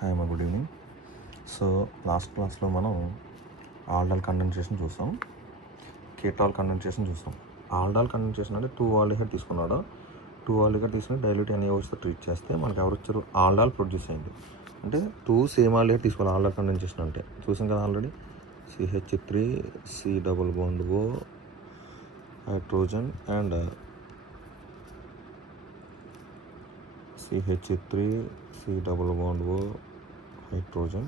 Hi అమ్మ, good evening. So last క్లాస్లో మనం ఆల్డాల్ కండెన్సేషన్ చూసాం, కేటాల్ కండెన్సేషన్ చూసాం. ఆల్డాల్ కండెన్సేషన్ అంటే 2 ఆల్డిహైడ్ తీసుకున్నాడు. 2 ఆల్డిహైడ్ తీసుకుని డైల్యూట్ NaOHతో ట్రీట్ చేస్తే మనకి ఎవరు వచ్చారు? ఆల్డాల్ ప్రొడ్యూస్ అయింది. అంటే 2 సేమ్ ఆల్డిహైడ్ తీసుకోవాలి ఆల్డాల్ కండెన్సేషన్ అంటే. చూసాం కదా already. CH3 C double bond O hydrogen and CH3 C double bond O hydrogen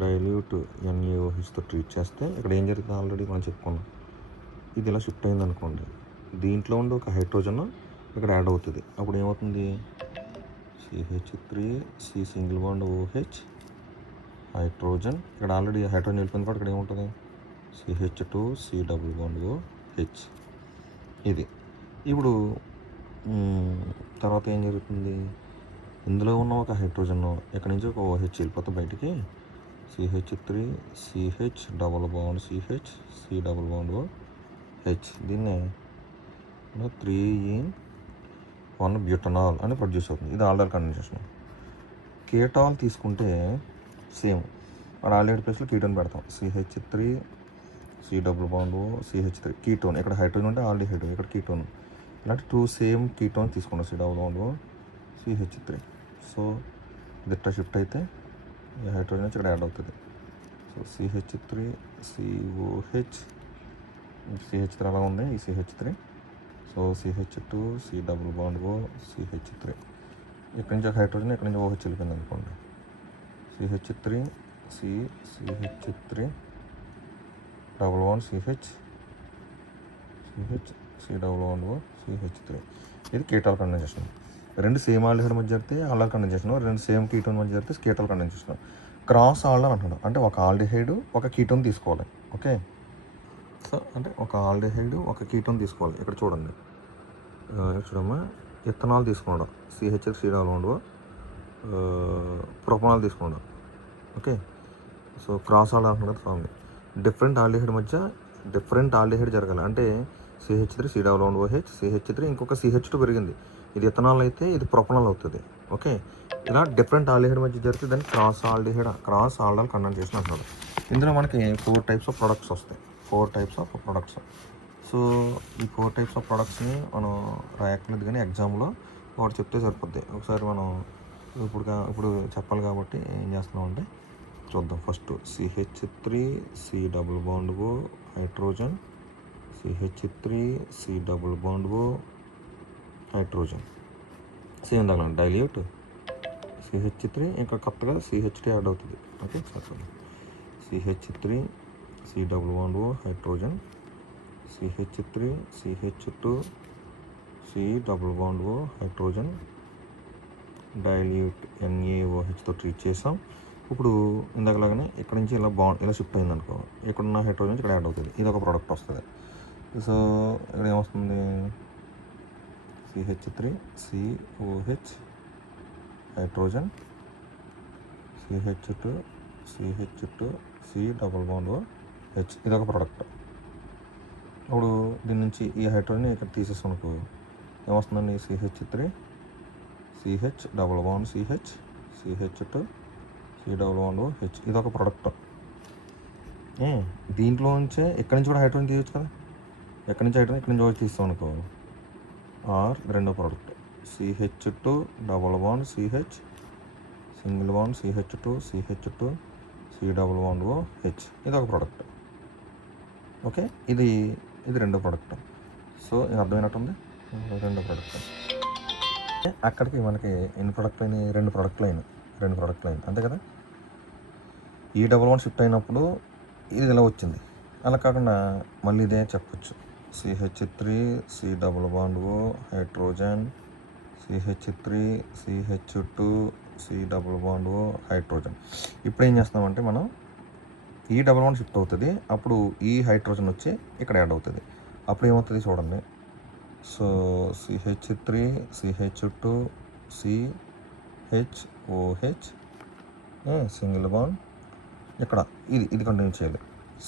dilute NaOHతో ట్రీట్ చేస్తే ఇక్కడ ఏం జరుగుతుంది? ఆల్రెడీ మనం చెప్పుకున్నాం. ఇది ఇలా షిఫ్ట్ అయింది అనుకోండి, దీంట్లో ఉండి ఒక హైడ్రోజన్ ఇక్కడ యాడ్ అవుతుంది. అప్పుడు ఏమవుతుంది? CH3 C single bond OH hydrogen. ఇక్కడ ఆల్రెడీ హైడ్రోజన్ వెళ్ళిపోయింది కాబట్టి ఇక్కడ ఏముంటుంది? CH2 C double bond OH. ఇది ఇప్పుడు తర్వాత ఏం జరుగుతుంది? ఇందులో ఉన్న ఒక హైడ్రోజన్ ఎక్కడి నుంచి ఒక OH వెళ్ళిపోతే బయటికి CH3 CH double bond CH C double bond OH. దీన్నే 3 in 1 బ్యూటనాల్ అని ప్రొడ్యూస్ అవుతుంది. ఇది ఆల్డల్ కండెన్సేషన్. కేటాల్ తీసుకుంటే సేమ్, మరి ఆల్రెడీ ప్లేస్లో కీటోన్ పెడతాం. CH3 C double bond CH3 ketone. ఇక్కడ హైడ్రోజన్ ఉంటే ఆల్డిహైడ్, ఇక్కడ కీటోన్. ఇలాంటి 2 సేమ్ కీటోన్ తీసుకుంటాం. C double bond CH3. So ఇది ఇట్లా షిఫ్ట్ అయితే ఈ హైడ్రోజన్ ఇక్కడ యాడ్ అవుతుంది. సో CH3 COH, CH3 అలా ఉంది, ఈ CH3. So CH2 C double bond CH3. ఇక్కడి నుంచి హైడ్రోజన్, ఇక్కడి నుంచి OH వెళ్ళిపోయింది అనుకోండి. CH3 CH3 double bond CH C double bond CH3. ఇది కేటాల్ కండెన్సేషన్. రెండు సేమ్ ఆల్డిహైడ్ మధ్య జరిగితే ఆల్డాల్ కండెన్సేషన్, రెండు సేమ్ కీటోన్ మధ్య జరిగితే కేటాల్ కండెన్సేషన్. క్రాస్ ఆల్డాల్ అంటున్నాడు అంటే ఒక ఆల్డిహైడ్ ఒక కీటోన్ తీసుకోవాలి. ఓకే, సో అంటే ఒక ఆల్డిహైడ్ ఒక కీటోన్ తీసుకోవాలి. ఇక్కడ చూడండి, చూడమ్మా, ఇథనాల్ తీసుకున్నాడు CH3 C double bond propanol తీసుకున్నాడు. ఓకే, సో క్రాస్ ఆల్డాల్ అంటున్నాడు కదా ఫామ్. డిఫరెంట్ ఆల్డిహైడ్ మధ్య డిఫరెంట్ ఆల్డిహైడ్ జరగాలి. అంటే CH3 C double bond OH, CH3 ఇంకొక CH2 పెరిగింది. ఇది ఇథనాల్ అయితే ఇది ప్రొపనాల్ అవుతుంది. ఓకే, ఇలా డిఫరెంట్ ఆల్డిహైడ్ మధ్య జరిగితే దాన్ని క్రాస్ ఆల్డాల్ కండెన్సేషన్ అంటున్నాడు. ఇందులో మనకి 4 types ఆఫ్ ప్రొడక్ట్స్ వస్తాయి. 4 types ఆఫ్ ప్రొడక్ట్స్. సో ఈ 4 types ఆఫ్ ప్రొడక్ట్స్ని మనం రాయట్లేదు, కానీ ఎగ్జామ్లో ఒకటి చెప్తే సరిపోద్ది. ఒకసారి మనం ఇప్పుడు చెప్పాలి కాబట్టి ఏం చేస్తున్నాం అంటే చూద్దాం. First CH3 C double bond O hydrogen, CH3 C double bond O hydrogen. Same దాని డైల్యూట్ CH3 ఇంకా కొత్తగా CH2 యాడ్ అవుతుంది. ఓకే, సరే. CH3 C double bond O hydrogen, CH3 CH2 C double bond O hydrogen dilute NaOHతో treat చేసాం. ఇప్పుడు ఇందాకలాగానే ఇక్కడ నుంచి ఇలా షిఫ్ట్ అయింది అనుకో, ఇక్కడున్న హైడ్రోజన్ ఇక్కడ యాడ్ అవుతుంది. ఇది ఒక ప్రోడక్ట్ వస్తుంది. సో ఇక్కడ ఏమొస్తుంది? CH3 COH hydrogen, CH2 C double bond OH. ఇది ఒక ప్రోడక్ట్. ఇప్పుడు దీని నుంచి ఈ హైడ్రోజన్ ఇక్కడ తీసేస్తాం అనుకో, ఏమొస్తుందండి? CH3 CH double bond CH CH2 C double bond OH. ఇది ఒక ప్రోడక్ట్. దీంట్లో నుంచే ఎక్కడి నుంచి కూడా హైడ్రోజన్ తీయచ్చు కదా. ఎక్కడి నుంచి హైడ్రోజన్, ఇక్కడి నుంచి OH తీస్తాం అనుకో, ఆర్ రెండో product CH2 double bond CH single bond CH2 C double bond OH. ఇది ఒక ప్రోడక్ట్. ఓకే, ఇది రెండో ప్రోడక్ట్. సో ఇది అర్థమైనట్టుంది, రెండో ప్రోడక్ట్. అక్కడికి మనకి ఎన్ని ప్రోడక్ట్లు అయినాయి? 2 ప్రోడక్ట్లు అయినాయి, అంతే కదా. ఈ డబుల్ బాండ్ షిఫ్ట్ అయినప్పుడు ఇది ఇలా వచ్చింది. అలా కాకుండా మళ్ళీ ఇదే చెప్పచ్చు. CH3 C double bond O hydrogen, CH3 CH2 C double bond O hydrogen. ఇప్పుడు ఏం చేస్తామంటే మనం ఈ డబుల్ బాండ్ షిఫ్ట్ అవుతుంది, అప్పుడు ఈ హైడ్రోజన్ వచ్చి ఇక్కడ యాడ్ అవుతుంది. అప్పుడు ఏమవుతుంది చూడండి. So CH3 CH2 CHOH single bond, ఇక్కడ ఇది కంటిన్యూ చేయాలి.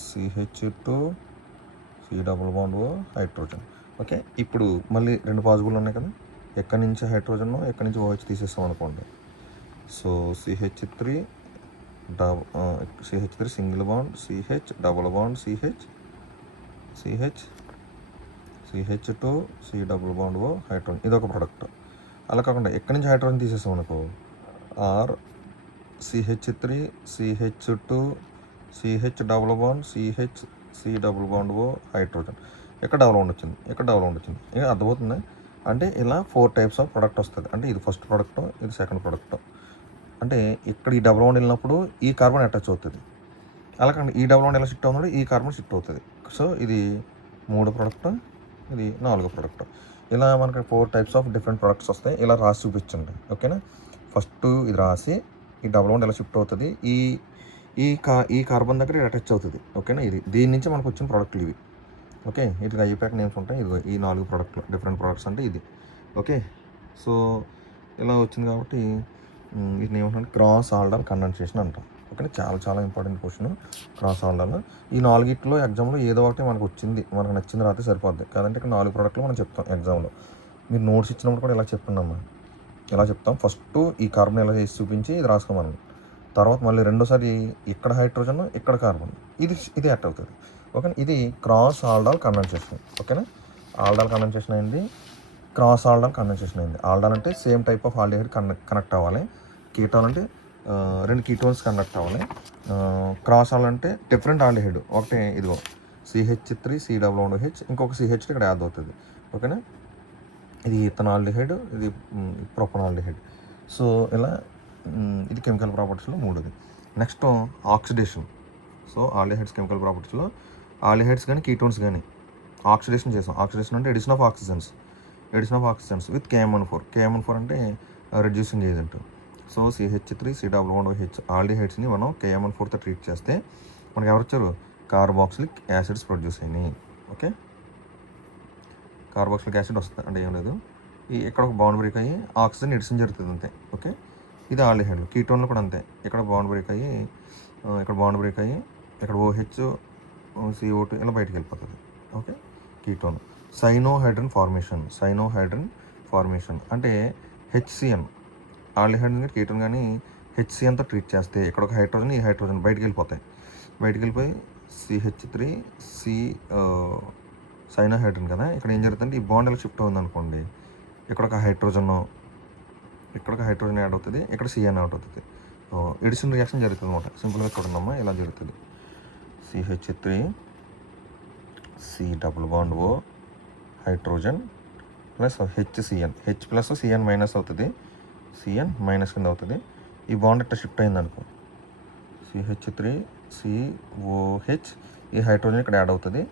CH2 C double bond O hydrogen. Okay, ఇప్పుడు మళ్ళీ 2 పాసిబుల్ ఉన్నాయి కదా. ఎక్కడి నుంచి హైడ్రోజన్, ఎక్కడి నుంచి OH తీసేస్తాం అనుకోండి. So CH3 CH3 single bond CH double bond CH CH2 C double bond O hydrogen, ఇది ఒక ప్రొడక్ట్. అలా కాకుండా ఎక్కడి నుంచి హైడ్రోజన్ తీసేసాం అనుకో, R CH3 CH2 CH double bond C double bond O hydrogen, ఇక్కడ డబుల్ బాండ్ వచ్చింది, ఇక్కడ డబుల్ బాండ్ వచ్చింది. ఇక అర్థమవుతుంది. అంటే ఇలా 4 టైప్స్ ఆఫ్ ప్రొడక్ట్ వస్తుంది. అంటే ఇది ఫస్ట్ ప్రొడక్ట్, ఇది సెకండ్ ప్రొడక్ట్. అంటే ఇక్కడ ఈ డబుల్ బాండ్ వెళ్ళినప్పుడు ఈ కార్బన్ అటాచ్ అవుతుంది. అలా కాకుండా ఈ డబుల్ బాండ్ ఎలా షిఫ్ట్ అవుతున్నాడు, ఈ కార్బన్ షిఫ్ట్ అవుతుంది. సో ఇది 3 ప్రొడక్ట్, ఇది 4 ప్రొడక్ట్. ఇలా మనకి 4 టైప్స్ ఆఫ్ డిఫరెంట్ ప్రొడక్ట్స్ వస్తాయి. ఇలా రాసి చూపించండి, ఓకేనా. ఫస్ట్ ఇది రాసి ఈ డబుల్ బాండ్ ఎలా షిఫ్ట్ అవుతుంది, ఈ కార్బన్ దగ్గర అటాచ్ అవుతుంది, ఓకేనా. ఇది దీని నుంచి మనకు వచ్చిన ప్రొడక్ట్లు ఇవి, ఓకే. ఇట్లా ఐపాక్ నేమ్స్ ఉంటాయి. ఇది ఈ 4 ప్రొడక్ట్లు డిఫరెంట్ ప్రొడక్ట్స్ అంటే ఇది, ఓకే. సో ఇలా వచ్చింది కాబట్టి వీటిని ఏమంటే క్రాస్ ఆల్డర్ కండెన్సేషన్ అంటాం, ఓకే. చాలా చాలా ఇంపార్టెంట్ క్వశ్చన్ క్రాస్ ఆల్డర్లో. ఈ 4 ఎగ్జామ్లో ఏదో ఒకటి మనకు నచ్చింది రాస్తే సరిపోద్ది. కాదంటే ఇక్కడ 4 ప్రొడక్ట్లు మనం చెప్తాం ఎగ్జామ్లో. మీరు నోట్స్ ఇచ్చినప్పుడు కూడా ఇలా చెప్పండమ్మా, ఇలా చెప్తాం. ఫస్ట్ ఈ కార్బన్ ఎలా చేసి చూపించి ఇది రాసుకోమని, తర్వాత మళ్ళీ రెండోసారి ఇక్కడ హైడ్రోజన్, ఇక్కడ కార్బన్, ఇది యాక్ట్ అవుతుంది, ఓకే. ఇది క్రాస్ ఆల్డాల్ కండెన్సేషన్, ఓకేనా. ఆల్డాల్ కండెన్సేషన్ అయింది, క్రాస్ ఆల్డాల్ కండెన్సేషన్ అయింది. ఆల్డాల్ అంటే same type of aldehyde connect అవ్వాలి. కీటోన్ అంటే 2 కీటోన్స్ కనెక్ట్ అవ్వాలి. క్రాస్ ఆల్డాల్ అంటే డిఫరెంట్ ఆల్డిహైడ్, ఒకటే ఇదిగో CH3 C double bond OH, ఇంకొక CH ఇక్కడ యాడ్ అవుతుంది, ఓకేనా. ఇది ఇథనాల్డిహైడ్, ఇది ప్రొపనాల్డిహైడ్. సో ఇలా ఇది కెమికల్ ప్రాపర్టీస్లో 3ది. Next oxidation. So aldehydes chemical ప్రాపర్టీస్లో ఆల్డిహైడ్స్ కానీ కీటోన్స్ కానీ ఆక్సిడేషన్ చేసాం. ఆక్సిడేషన్ అంటే addition of oxygens with KMN4 అంటే reducing agent. So CH3 C double bond OH ఆల్డిహైడ్స్ని మనం KMN4తో ట్రీట్ చేస్తే మనకి ఎవరు వచ్చారు, కార్బాక్సిలిక్ యాసిడ్స్ ప్రొడ్యూస్ అయినాయి, ఓకే. కార్బాక్సిలిక్ యాసిడ్ వస్తుంది అంటే ఏం లేదు, ఇక్కడ ఒక బాండ్ బ్రేక్ అయ్యి ఆక్సిజన్ ఎడిషన్ జరుగుతుంది అంతే, ఓకే. ఇది ఆల్డిహైడ్లు. కీటోన్లు కూడా అంతే, ఇక్కడ బాండ్ బ్రేక్ అయ్యి ఇక్కడ OH CO2 ఇలా బయటకు వెళ్ళిపోతుంది, ఓకే. కీటోన్. సైనోహైడ్రన్ ఫార్మేషన్ అంటే HCN ఆల్డిహైడ్ కీటోన్ కానీ HCNతో ట్రీట్ చేస్తే ఇక్కడ ఒక హైడ్రోజన్, ఈ హైడ్రోజన్ బయటకు వెళ్ళిపోయి CH3 C సైనోహైడ్రన్ కదా. ఇక్కడ ఏం జరుగుతుందంటే ఈ బాండ్ ఎలా షిఫ్ట్ అవుతుంది అనుకోండి, ఇక్కడ ఒక హైడ్రోజన్ యాడ్ అవుతుంది, ఇక్కడ CN యాడ్ అవుతుంది. ఎడిషన్ రియాక్షన్ జరుగుతుంది అనమాట. సింపుల్గా చూడండమ్మా, ఇలా జరుగుతుంది. CH3 C double bond O hydrogen plus HCN, H plus CN minus అవుతుంది, CN మైనస్ కింద అవుతుంది. ఈ బాండ్ ఇట్లా షిఫ్ట్ అయింది అనుకో, CH3 COH, ఈ హైడ్రోజన్ ఇక్కడ యాడ్ అవుతుంది.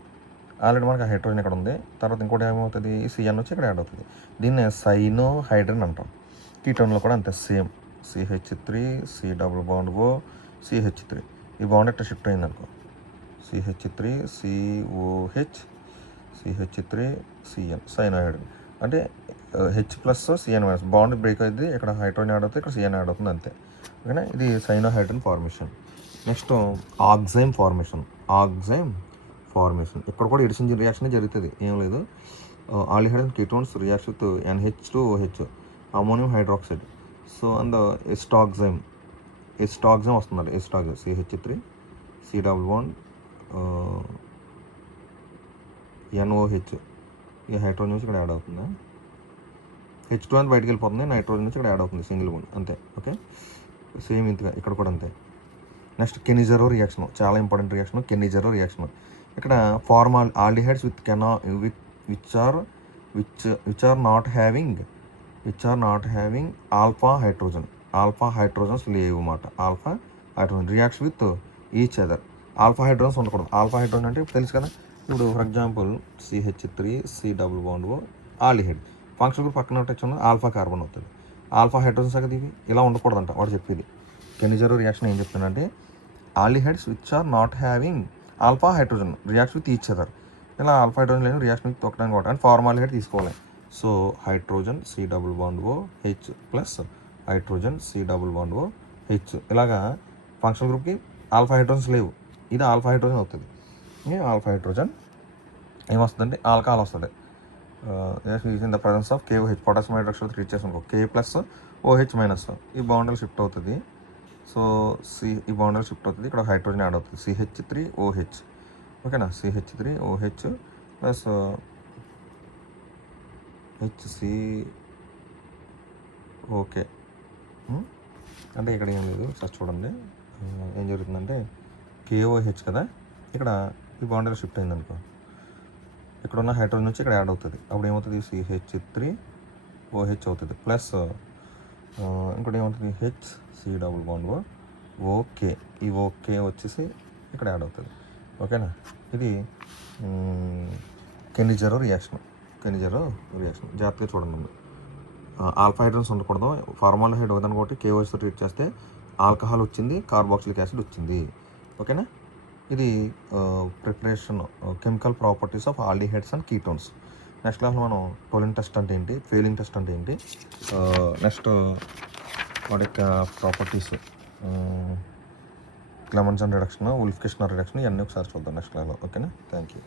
ఆల్రెడీ మనకి హైడ్రోజన్ ఇక్కడ ఉంది, తర్వాత ఇంకోటి ఏమవుతుంది, ఈ CN వచ్చి ఇక్కడ యాడ్ అవుతుంది. దీన్ని సైనోహైడ్రన్ అంటాం. కీటోన్లో కూడా అంతే same, CH3 C double bond O CH3, ఈ బాండ్ ఇట్లా షిఫ్ట్ అయింది అనుకో, CH3 COH CH3 CN సైనోహైడ్రన్ అంటే H plus CN minus bond break అయింది, ఇక్కడ హైడ్రోజన్ యాడ్ అవుతుంది, ఇక్కడ CN యాడ్ అవుతుంది అంతే, ఓకేనా. ఇది cyanohydrin formation. Next oxime formation. ఇక్కడ కూడా ఎడిషన్ రియాక్షన్ జరుగుతుంది, ఏం లేదు. Aldehyde ketones react with NH2OH ammonium hydroxide. So and ఎస్టాక్సైమ్ వస్తుంది, CH3 C double bond NOH, ఈ హైడ్రోజన్ నుంచి ఇక్కడ యాడ్ అవుతుందా, H2 అని బయటకు వెళ్ళిపోతుంది, నైట్రోజన్ నుంచి ఇక్కడ యాడ్ అవుతుంది సింగిల్ బాండ్ అంతే, ఓకే. సేమ్ ఇంతగా ఇక్కడ కూడా అంతే. నెక్స్ట్ కెనిజరో రియాక్షన్, చాలా ఇంపార్టెంట్ రియాక్షన్ కెనిజరో రియాక్షన్. ఇక్కడ formal aldehydes which are not having alpha hydrogens లేవు అన్నమాట. Alpha hydrogen reacts with each other. Alpha hydrogens ఉండకూడదు. ఆల్ఫా హైడ్రోజన్ అంటే తెలుసు కదా, ఇప్పుడు for example CH3 C double bond O aldehyde function group పక్కన touch ఉన్న ఆల్ఫా కార్బన్ అవుతుంది. ఆల్ఫా హైడ్రోజన్స్ కదా ఇవి, ఇలా ఉండకూడదంట వాడు చెప్పేది. కెనిజరో రియాక్షన్ ఏం చెప్తుందంటే aldehydes which are not having alpha hydrogen reacts with each other. ఇలా ఆల్ఫా హైడ్రోజన్ లేని రియాక్షన్ విత్ ఒకటానికి ఒకటి, అండ్ ఫార్మాల్డిహైడ్ తీసుకోవాలి. So hydrogen C double bond O H plus hydrogen C double bond O H, ఇలాగా function గ్రూప్కి alpha hydrogens లేవు, ఇది alpha hydrogen అవుతుంది. ఆల్ఫా హైడ్రోజన్ ఏమొస్తుందంటే ఆల్కహాల్ వస్తుంది. In the presence of KOH potassium hydroxide treat చేసాం K plus OH minus ఈ boundary shift అవుతుంది. సో ఈ బౌండరీ షిఫ్ట్ అవుతుంది, ఇక్కడ హైడ్రోజన్ యాడ్ అవుతుంది, CH3OH. ఓకేనా, CH3OH ప్లస్ HC. ఓకే, అంటే ఇక్కడ ఏం లేదు సార్, చూడండి ఏం జరుగుతుందంటే KOH కదా, ఇక్కడ ఈ బౌండరీ షిఫ్ట్ అయింది అనుకో, ఇక్కడ ఉన్న హైడ్రోజన్ నుంచి ఇక్కడ యాడ్ అవుతుంది, అప్పుడు ఏమవుతుంది CH3OH అవుతుంది. ప్లస్ ఇంకోటి ఏమవుతుంది HC డబుల్ బాండ్ ఓకే, ఈ ఓకే వచ్చేసి ఇక్కడ యాడ్ అవుతుంది. ఓకేనా, ఇది కెనిజరో రియాక్షన్. జాగ్రత్తగా చూడండి. ఆల్ఫా హైడ్రోజన్స్ ఉండకూడదు. ఫార్మాల్డిహైడ్ ఒకదాని ఒకటి KOH తో ట్రీట్ చేస్తే ఆల్కహాల్ వచ్చింది, కార్బాక్సిలిక్ యాసిడ్ వచ్చింది. ఓకేనా, ఇది preparation chemical properties of aldehydes and ketones. Next క్లాస్లో మనం టోలిన్ టెస్ట్ అంటే ఏంటి, ఫెయిలింగ్ టెస్ట్ అంటే ఏంటి, నెక్స్ట్ వాటి యొక్క properties, క్లెమెన్సన్ reduction, wolf Kishner reduction, ఇవన్నీ ఒకసారి చూద్దాం నెక్స్ట్ క్లాస్లో. ఓకేనా, థ్యాంక్ యూ.